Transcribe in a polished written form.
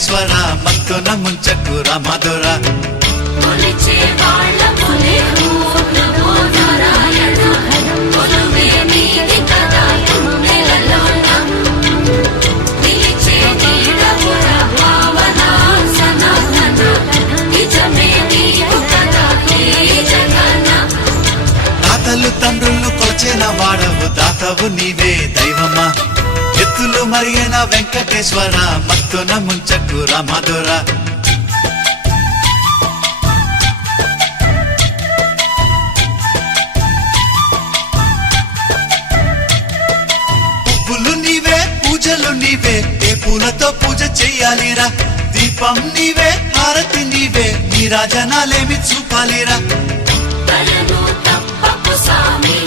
వెంకటేశ్వర మత్తున ముంచకురా మధుర తాతలు తండ్రులు కొలిచిన వాడవు దాతవు నీవే దైవమా ఎత్తులు మరిగిన వెంకటేశ్వర మత్తున ముంచకురా మధుర పువ్వులు నీవే పూజలు నీవే ఏ పూలతో పూజ చెయ్యాలిరా దీపం నీవే హారతి నీవే నీ రాజనాలేమి చూపాలిరా తప్పకు సామి